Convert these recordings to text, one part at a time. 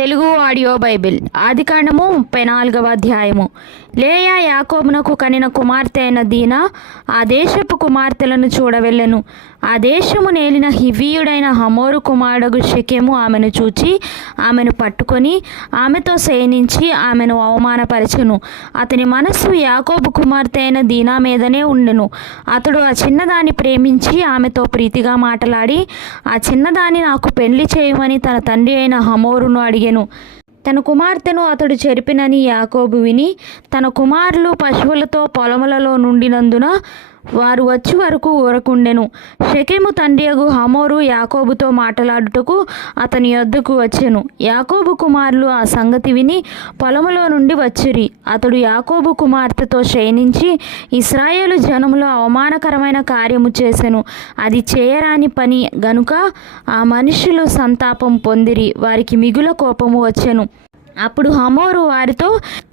Telugu audio Bible ఆదికాండము 34వ అధ్యాయము. లేయా యాకోబునకు కనిన కుమార్తె అయిన దీనా ఆ దేశపు కుమార్తెలను చూడవెళ్ళెను. ఆ దేశము నేలిన హివ్వీయుడైన హమోరు కుమారుడు షెకెము ఆమెను చూచి ఆమెను పట్టుకొని ఆమెతో శయనించి ఆమెను అవమానపరచెను. అతని మనస్సు యాకోబు కుమార్తె అయిన దీనా మీదనే ఉండెను. అతడు ఆ చిన్నదాన్ని ప్రేమించి ఆమెతో ప్రీతిగా మాటలాడి ఆ చిన్నదాన్ని నాకు పెళ్లి చేయమని తన తండ్రి అయిన హమోరును అడిగెను. తన కుమార్తెను అతడు చెరిపినని యాకోబు విని తన కుమారులు పశువులతో పొలములలో నుండినందున వారు వచ్చి వరకు ఊరకుండెను. షెకెము తండ్రియగు హమోరు యాకోబుతో మాటలాడుటకు అతని యొద్దకు వచ్చెను. యాకోబు కుమారులు ఆ సంగతి విని పొలములో నుండి వచ్చిరి. అతడు యాకోబు కుమార్తెతో శయనించి ఇశ్రాయేలు జనములో అవమానకరమైన కార్యము చేసెను. అది చేయరాని పని గనుక ఆ మనుషులు సంతాపం పొందిరి. వారికి మిగుల కోపము వచ్చెను. అప్పుడు హమోరు వారితో,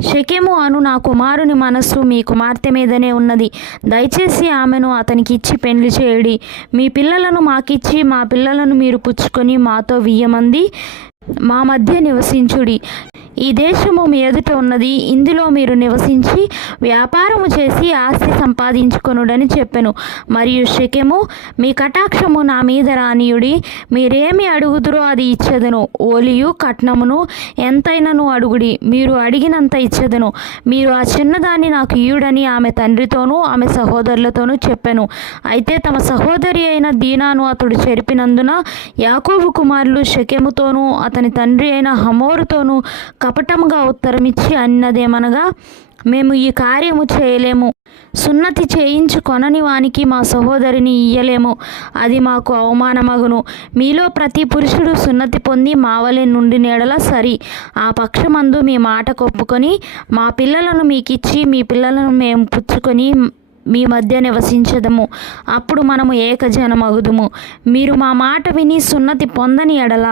షెకెము అను నా కుమారుని మనస్సు మీ కుమార్తె మీదనే ఉన్నది. దయచేసి ఆమెను అతనికి ఇచ్చి పెండ్లి చేయుడి. మీ పిల్లలను మాకిచ్చి మా పిల్లలను మీరు పుచ్చుకొని మాతో వియ్యమంది మా మధ్య నివసించుడి. ఈ దేశము మీ ఎదుట ఉన్నది. ఇందులో మీరు నివసించి వ్యాపారము చేసి ఆస్తి సంపాదించుకొనుడని చెప్పెను. మరియు షెకెము, మీ కటాక్షము నా మీద రానియుడి. మీరేమి అడుగుదురో అది ఇచ్చెదను. ఓలియు కట్నమును ఎంతైనను అడుగుడి, మీరు అడిగినంత ఇచ్చెదను. మీరు ఆ చిన్నదాన్ని నాకు ఇయ్యుడని ఆమె తండ్రితోనూ ఆమె సహోదరులతోనూ చెప్పెను. అయితే తమ సహోదరి అయిన దీనాను అతడు చెరిపినందున యాకోబు కుమారులు షెకెముతోనూ అతని తండ్రి అయిన హమోరుతోనూ కపటముగా ఉత్తరమిచ్చి అన్నదేమనగా, మేము ఈ కార్యము చేయలేము. సున్నతి చేయించుకొనని వానికి మా సహోదరిని ఇయ్యలేము. అది మాకు అవమానమగును. మీలో ప్రతి పురుషుడు సున్నతి పొంది మావలే నుండి నేడల సరి. ఆ పక్షమందు మీ మాట కొప్పుకొని మా పిల్లలను మీకిచ్చి మీ పిల్లలను మేము పుచ్చుకొని మీ మధ్య నివసించదము. అప్పుడు మనము ఏకజనమగుదుము. మీరు మా మాట విని సున్నతి పొందని ఎడల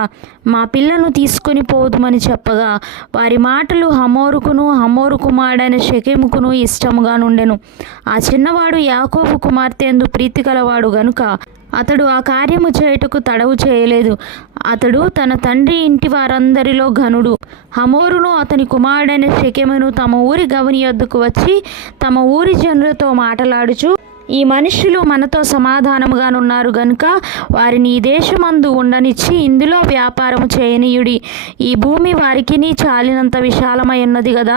మా పిల్లను తీసుకొని పోదుమని చెప్పగా వారి మాటలు హమోరుకును హమోరు కుమారుడైన షెకెముకును ఇష్టముగా నుండెను. ఆ చిన్నవాడు యాకోబు కుమార్తె యందు ప్రీతి గలవాడు గనుక అతడు ఆ కార్యము చేయుటకు తడవు చేయలేదు. అతడు తన తండ్రి ఇంటి వారందరిలో ఘనుడు. హమోరును అతని కుమారుడైన షెకెమును తమ ఊరి గవని యొద్దకు వచ్చి తమ ఊరి జనులతో మాటలాడుచు, ఈ మనుషులు మనతో సమాధానముగానున్నారు గనుక వారిని ఈ దేశమందు ఉండనిచ్చి ఇందులో వ్యాపారము చేయనీయుడి. ఈ భూమి వారికిని చాలినంత విశాలమై ఉన్నది కదా.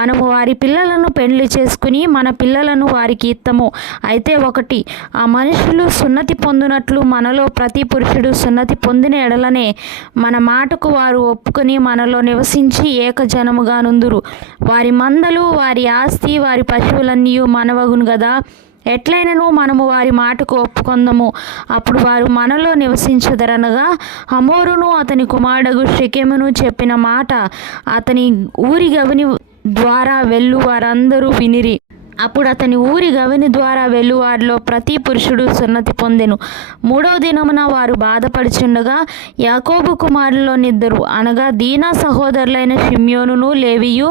మనము వారి పిల్లలను పెళ్లి చేసుకుని మన పిల్లలను వారికి ఇత్తము. అయితే ఒకటి, ఆ మనుషులు సున్నతి పొందినట్లు మనలో ప్రతి పురుషుడు సున్నతి పొందిన ఎడలనే మన మాటకు వారు ఒప్పుకొని మనలో నివసించి ఏకజనముగా నుందురు. వారి మందలు వారి ఆస్తి వారి పశువులన్నీ మనవగును కదా. ఎట్లయినను మనము వారి మాటకు ఒప్పుకొందము. అప్పుడు వారు మనలో నివసించదరనగా హమోరును అతని కుమారుడు షెకెమును చెప్పిన మాట అతని ఊరి గవిని ద్వారా వెళ్ళు వారందరూ వినిరి. అప్పుడు అతని ఊరి గవిని ద్వారా వెళ్లువారిలో ప్రతి పురుషుడు సున్నతి పొందెను. 3వ దినమున వారు బాధపడుచుండగా యాకోబు కుమారుల్లోనిద్దరు అనగా దీనా సహోదరులైన షిమ్యోనును లేవియు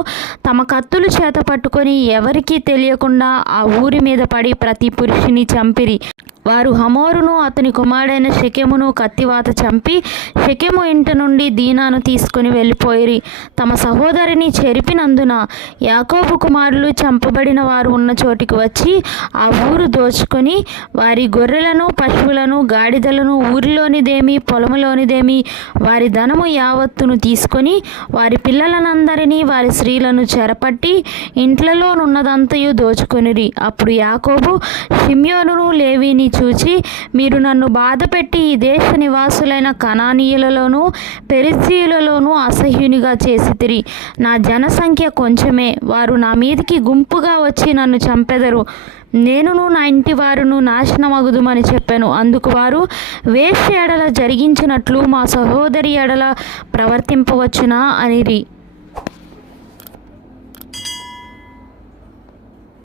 తమ కత్తులు చేత పట్టుకొని ఎవరికీ తెలియకుండా ఆ ఊరి మీద పడి ప్రతి పురుషుని చంపిరి. వారు హమోరును అతని కుమారుడైన షెకెమును కత్తివాత చంపి షెకెము ఇంటి నుండి దీనాను తీసుకుని వెళ్ళిపోయిరి. తమ సహోదరిని చెరిపినందున యాకోబు కుమారులు చంపబడిన వారు ఉన్న చోటికి వచ్చి ఆ ఊరు దోచుకొని వారి గొర్రెలను పశువులను గాడిదలను ఊరిలోనిదేమి పొలములోనిదేమి వారి ధనము యావత్తును తీసుకొని వారి పిల్లలనందరినీ వారి స్త్రీలను చెరపట్టి ఇంట్లలోనున్నదంతయు దోచుకొనిరి. అప్పుడు యాకోబు షిమ్యోనును లేవిని చూచి, మీరు నన్ను బాధపెట్టి ఈ దేశ నివాసులైన కనానీయులలోనూ పెరిజ్జీయులలోనూ అసహ్యునిగా చేసితిరి. నా జనసంఖ్య కొంచెమే. వారు నా మీదికి గుంపుగా వచ్చి నన్ను చంపెదరు. నేనును నా ఇంటి వారును నాశనమగుదుమని చెప్పాను. అందుకు వారు, వేశ్య ఎడల జరిగించినట్లు మా సహోదరి ఎడల ప్రవర్తింపవచ్చునా అనిరి.